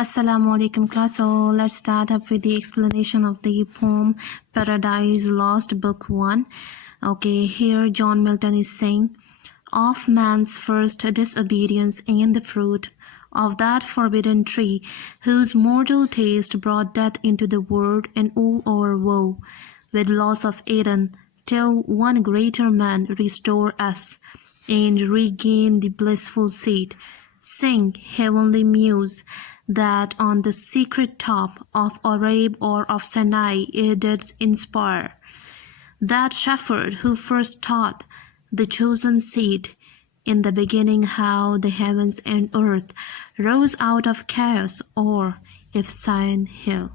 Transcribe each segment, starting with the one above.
Assalamu alaikum class. So let's start up with the explanation of the poem Paradise Lost, Book 1. Okay, here John Milton is saying, of man's first disobedience and the fruit of that forbidden tree, whose mortal taste brought death into the world and all our woe, with loss of Eden, till one greater man restore us and regain the blissful seat. Sing, heavenly muse, that on the secret top of Oreb or of Sinai it didst inspire. That shepherd who first taught the chosen seed in the beginning how the heavens and earth rose out of chaos, or if Zion hill.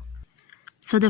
So the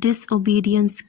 disobedience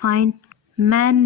Fine. Man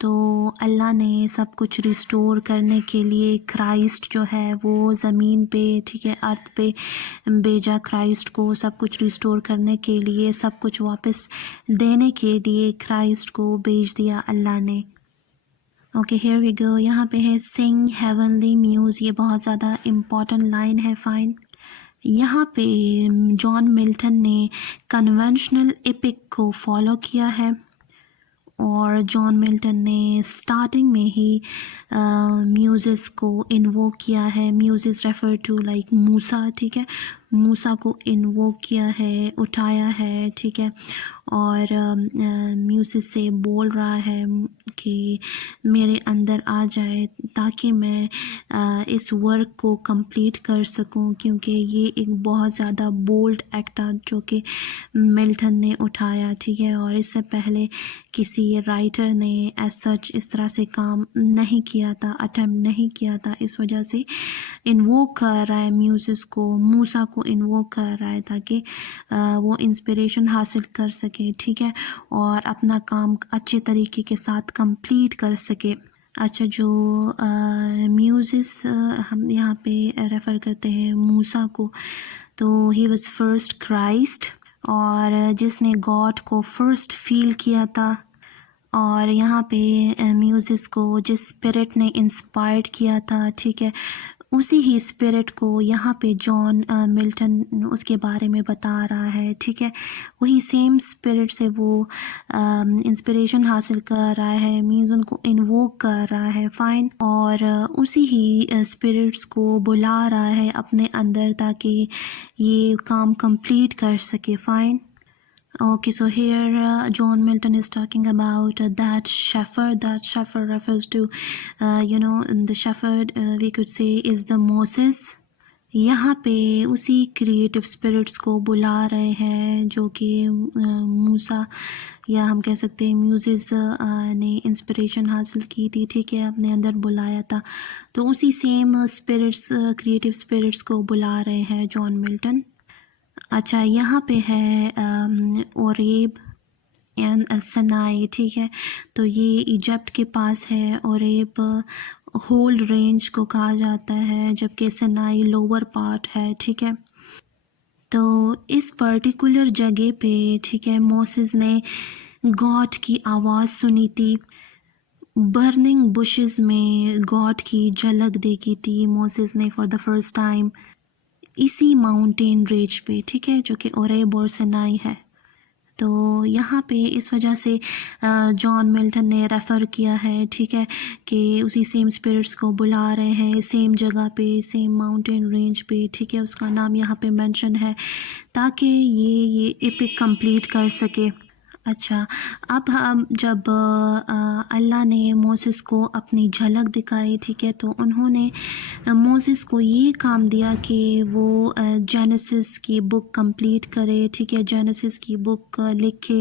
تو اللہ نے سب کچھ restore کرنے کے لیے Christ جو ہے وہ زمین پہ ٹھیک ہے ارتھ پہ بھیجا. کرائسٹ کو سب کچھ ریسٹور کرنے کے لیے, سب کچھ واپس دینے کے لیے کرائسٹ کو بھیج دیا اللہ نے. اوکے ہیئر وی گو. یہاں پہ ہے سنگ ہیونلی میوز, یہ بہت زیادہ امپورٹنٹ لائن ہے. فائن. یہاں پہ جان ملٹن نے کنونشنل ایپک کو فالو کیا ہے, اور جان ملٹن نے سٹارٹنگ میں ہی میوزز کو انووک کیا ہے. میوزز ریفر ٹو لائک موسیٰ, ٹھیک ہے, موسیٰ کو انووک کیا ہے, اٹھایا ہے, ٹھیک ہے, اور میوزز سے بول رہا ہے کہ میرے اندر آ جائے تاکہ میں اس ورک کو کمپلیٹ کر سکوں, کیونکہ یہ ایک بہت زیادہ بولڈ ایکٹ تھا جو کہ ملٹن نے اٹھایا, ٹھیک ہے, اور اس سے پہلے کسی رائٹر نے ایز سچ اس طرح سے کام نہیں کیا تھا, اٹیمپٹ نہیں کیا تھا. اس وجہ سے انووک کر رہا ہے میوزز کو, موسیٰ کو انووک کر رہا ہے تاکہ وہ انسپریشن حاصل کر سکے, ٹھیک ہے, اور اپنا کام اچھے طریقے کے ساتھ کمپلیٹ کر سکے. اچھا, جو میوزز ہم یہاں پہ ریفر کرتے ہیں موسیٰ کو, تو ہی واز فرسٹ کرائسٹ, اور جس نے گاڈ کو فرسٹ فیل کیا تھا. اور یہاں پہ میوزز کو جس اسپرٹ نے انسپائرڈ کیا تھا, ٹھیک ہے, اسی ہی اسپرٹ کو یہاں پہ جان ملٹن اس کے بارے میں بتا رہا ہے, ٹھیک ہے, وہی سیم اسپرٹ سے وہ انسپریشن حاصل کر رہا ہے, مینز ان کو انووک کر رہا ہے. فائن. اور اسی ہی اسپرٹس کو بلا رہا ہے اپنے اندر تاکہ یہ کام کمپلیٹ کر سکے. Fine. Okay, so here John Milton is talking about that shepherd. That shepherd refers to, the shepherd we could say is the Moses. یہاں پہ اسی کریٹو اسپرٹس کو بلا رہے ہیں جو کہ موسیٰ یا ہم کہہ سکتے ہیں میوزز نے انسپریشن حاصل کی تھی, ٹھیک ہے, اپنے اندر بلایا تھا. تو اسی سیم اسپرٹس, کریٹو اسپرٹس کو بلا رہے ہیں جان ملٹن. اچھا, یہاں پہ ہے اوریب اینڈ سنائی, ٹھیک ہے, تو یہ ایجپٹ کے پاس ہے. اوریب ہول رینج کو کہا جاتا ہے جبکہ سنائی لوور پارٹ ہے, ٹھیک ہے. تو اس پرٹیکولر جگہ پہ, ٹھیک ہے, موسیز نے گاڈ کی آواز سنی تھی. برننگ بشز میں گاڈ کی جھلک دیکھی تھی موسیز نے فار دا فرسٹ ٹائم اسی ماؤنٹین رینج پہ, ٹھیک ہے, جو کہ اوریب اور سنائی ہے. تو یہاں پہ اس وجہ سے جان ملٹن نے ریفر کیا ہے, ٹھیک ہے, کہ اسی سیم اسپرٹس کو بلا رہے ہیں سیم جگہ پہ, سیم ماؤنٹین رینج پہ, ٹھیک ہے, اس کا نام یہاں پہ مینشن ہے تاکہ یہ ایپک کمپلیٹ کر سکے. اچھا, اب ہم جب اللہ نے موسیز کو اپنی جھلک دکھائی, ٹھیک ہے, تو انہوں نے موسیز کو یہ کام دیا کہ وہ جینیسس کی بک کمپلیٹ کرے, ٹھیک ہے, جینیسس کی بک لکھے,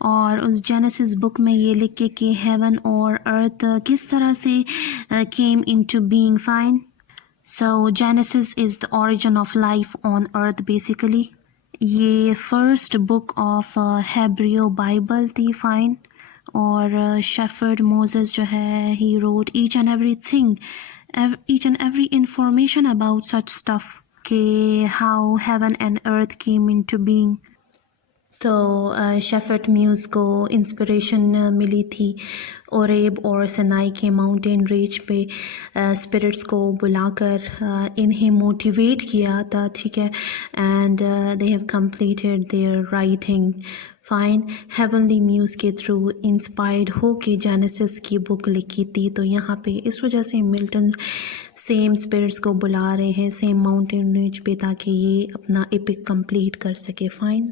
اور اس جینیسس بک میں یہ لکھے کہ ہیون اور ارتھ کس طرح سے came into being. Fine. So Genesis is the origin of life on earth basically. یہ first book of Hebrew Bible تھی. فائن. اور شیفرڈ موزس جو ہے he wrote each and everything, each and every information about such stuff کہ how heaven and earth came into being. تو shepherd Moses کو inspiration ملی تھی اوریب اور سنائی کے ماؤنٹین رینج پہ اسپرٹس کو بلا کر انہیں موٹیویٹ کیا تھا, ٹھیک ہے, and they have completed their writing. Fine. Heavenly muse کے تھرو انسپائرڈ ہو کے جینیسس کی بک لکھی تھی. تو یہاں پہ اس وجہ سے ملٹن سیم اسپرٹس کو بلا رہے ہیں سیم ماؤنٹین رینج پہ تاکہ یہ اپنا ایپک کمپلیٹ کر سکے. فائن.